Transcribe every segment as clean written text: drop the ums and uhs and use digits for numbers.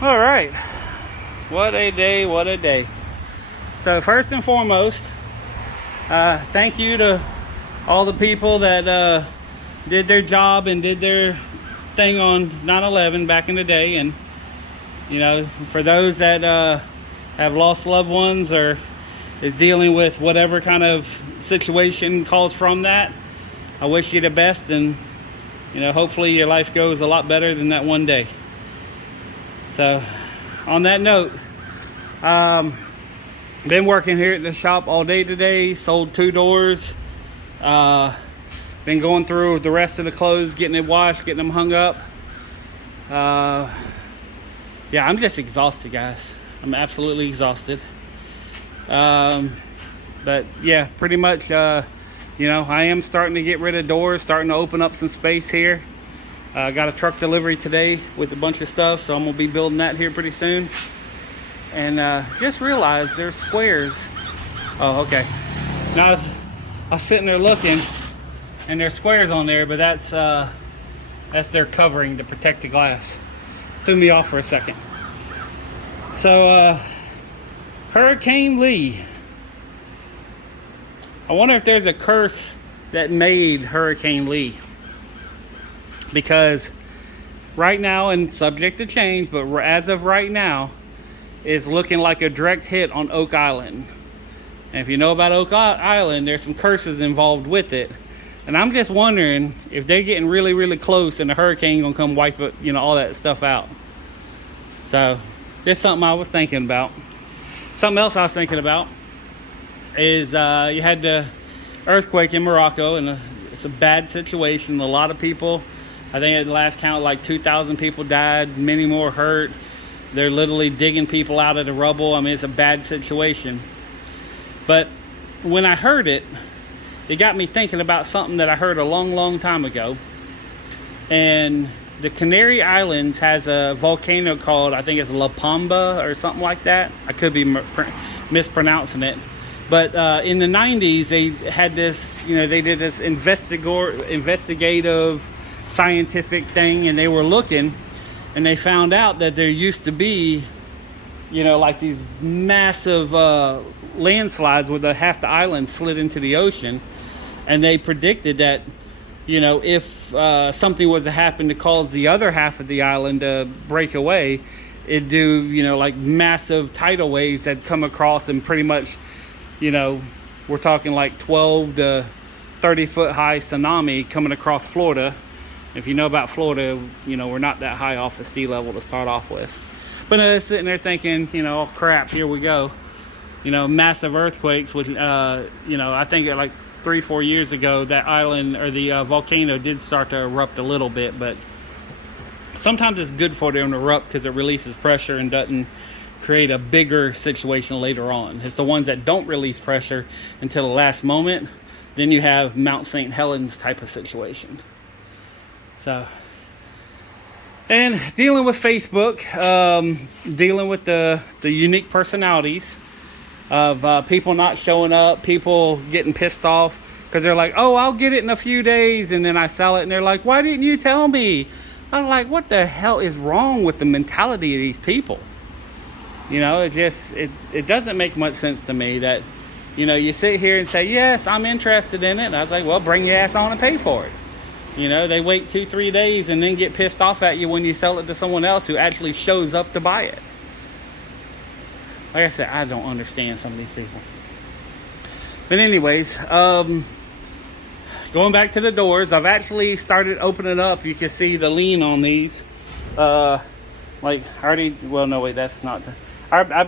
All right. What a day, what a day. So first and foremost, thank you to all the people that did their job and did their thing on 9/11 back in the day. And, you know, for those that have lost loved ones or is dealing with whatever kind of situation calls from that, I wish you the best, and, you know, hopefully your life goes a lot better than that one day. So, on that note, been working here at the shop all day today. Sold 2 doors. Been going through the rest of the clothes, getting it washed, getting them hung up. Yeah, I'm just exhausted, guys. I'm absolutely exhausted. But yeah, pretty much, I am starting to get rid of doors, starting to open up some space here. Got a truck delivery today with a bunch of stuff, so I'm gonna be building that here pretty soon. And just realized there's squares. Oh, okay. Now I was sitting there looking, and there's squares on there, but that's their covering to protect the glass. Threw me off for a second. So Hurricane Lee. I wonder if there's a curse that made Hurricane Lee. Because right now, and subject to change, but as of right now, it's looking like a direct hit on Oak Island. And if you know about Oak Island, there's some curses involved with it. And I'm just wondering if they're getting really, really close and the hurricane gonna come wipe it, all that stuff out. So, just something I was thinking about. Something else I was thinking about is you had the earthquake in Morocco, and it's a bad situation. A lot of people, I think at the last count, like 2,000 people died, many more hurt. They're literally digging people out of the rubble. I mean, it's a bad situation. But when I heard it, it got me thinking about something that I heard a long, long time ago. And the Canary Islands has a volcano called, I think it's La Pamba or something like that. I could be mispronouncing it. But in the 90s, they had this, they did this investigative scientific thing, and they were looking, and they found out that there used to be, like these massive landslides where half the island slid into the ocean. And they predicted that, if something was to happen to cause the other half of the island to break away, it'd do, like massive tidal waves that come across, and pretty much, we're talking like 12 to 30 foot high tsunami coming across Florida. If you know about Florida, we're not that high off the sea level to start off with. But I was sitting there thinking, oh crap, here we go. Massive earthquakes, which, I think like 3-4 years ago, that island or the volcano did start to erupt a little bit. But sometimes it's good for them to erupt because it releases pressure and doesn't create a bigger situation later on. It's the ones that don't release pressure until the last moment. Then you have Mount St. Helens type of situation. So, and dealing with Facebook, dealing with the unique personalities of people not showing up, people getting pissed off because they're like, oh, I'll get it in a few days, and then I sell it, and they're like, why didn't you tell me? I'm like, what the hell is wrong with the mentality of these people? It doesn't make much sense to me that, you sit here and say, yes, I'm interested in it. And I was like, well, bring your ass on and pay for it. They wait 2-3 days and then get pissed off at you when you sell it to someone else who actually shows up to buy it. Like I said, I don't understand some of these people. But anyways, going back to the doors, I've actually started opening up. You can see the lean on these. I've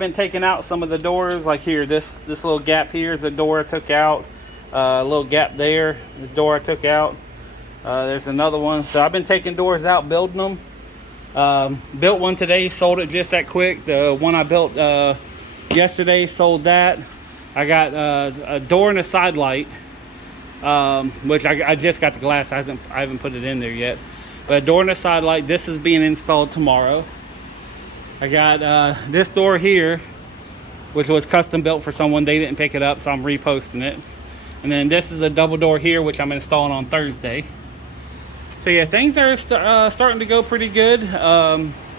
been taking out some of the doors. Like here, this little gap here is the door I took out. A little gap there, the door I took out. There's another one. So I've been taking doors out, building them. Built one today, sold it just that quick. The one I built yesterday, sold that. I got a door and a side light, which I just got the glass. I haven't put it in there yet. But a door and a side light. This is being installed tomorrow. I got this door here, which was custom built for someone. They didn't pick it up, so I'm reposting it. And then this is a double door here, which I'm installing on Thursday. So yeah, things are starting to go pretty good.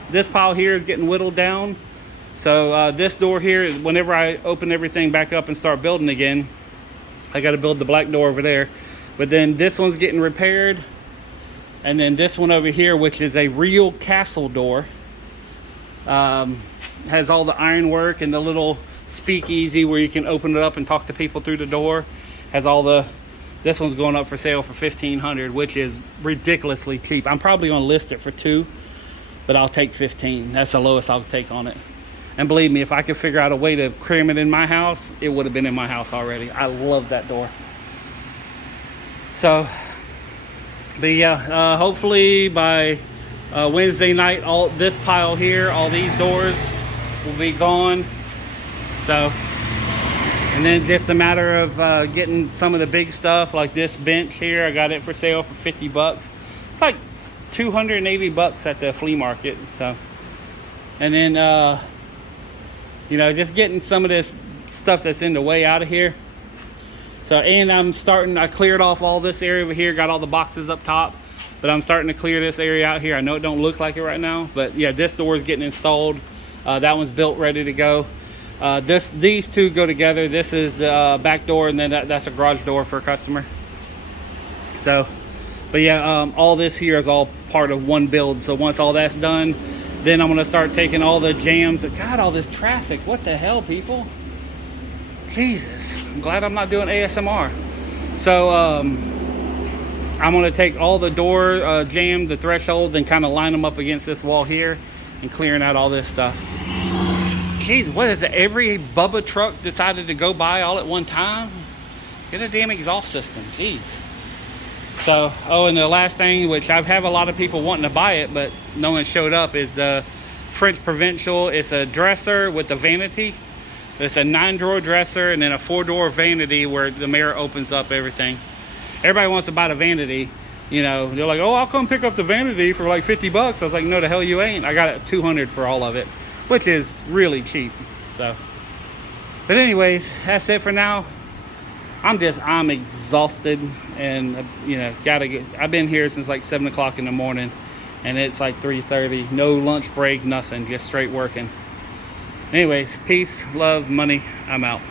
this pile here is getting whittled down. So this door here, whenever I open everything back up and start building again, I got to build the black door over there. But then this one's getting repaired. And then this one over here, which is a real castle door, has all the ironwork and the little speakeasy where you can open it up and talk to people through the door. Has all the, this one's going up for sale for $1,500, which is ridiculously cheap. I'm probably going to list it for $2,000, but I'll take $15,000. That's the lowest I'll take on it. And believe me, if I could figure out a way to cram it in my house, it would have been in my house already. I love that door. So, but yeah, hopefully by Wednesday night, all this pile here, all these doors will be gone. So, and then just a matter of getting some of the big stuff like this bench here. I got it for sale for $50. It's like $280 at the flea market. So, and then you know, just getting some of this stuff that's in the way out of here. So, and I cleared off all this area over here, got all the boxes up top, but I'm starting to clear this area out here. I know it don't look like it right now, but yeah, this door is getting installed. That one's built, ready to go. These two go together. This is the back door, and then that's a garage door for a customer. So, but yeah, all this here is all part of one build. So once all that's done, then I'm gonna start taking all the jams. God, all this traffic, what the hell, people? Jesus, I'm glad I'm not doing ASMR. So I'm gonna take all the door jam, the thresholds, and kind of line them up against this wall here and clearing out all this stuff. Jeez, what is it? Every Bubba truck decided to go by all at one time? Get a damn exhaust system, jeez. So, oh, and the last thing, which I've had a lot of people wanting to buy it, but no one showed up, is the French Provincial. It's a dresser with a vanity. It's a 9-drawer dresser and then a 4-door vanity where the mirror opens up everything. Everybody wants to buy the vanity. You know, they're like, oh, I'll come pick up the vanity for like $50. I was like, no, the hell you ain't. I got it $200 for all of it, which is really cheap. So, but anyways, that's it for now. I'm exhausted, and you know, I've been here since like 7 o'clock in the morning, and it's like 3:30. No lunch break, nothing, just straight working. Anyways, peace, love, money. I'm out.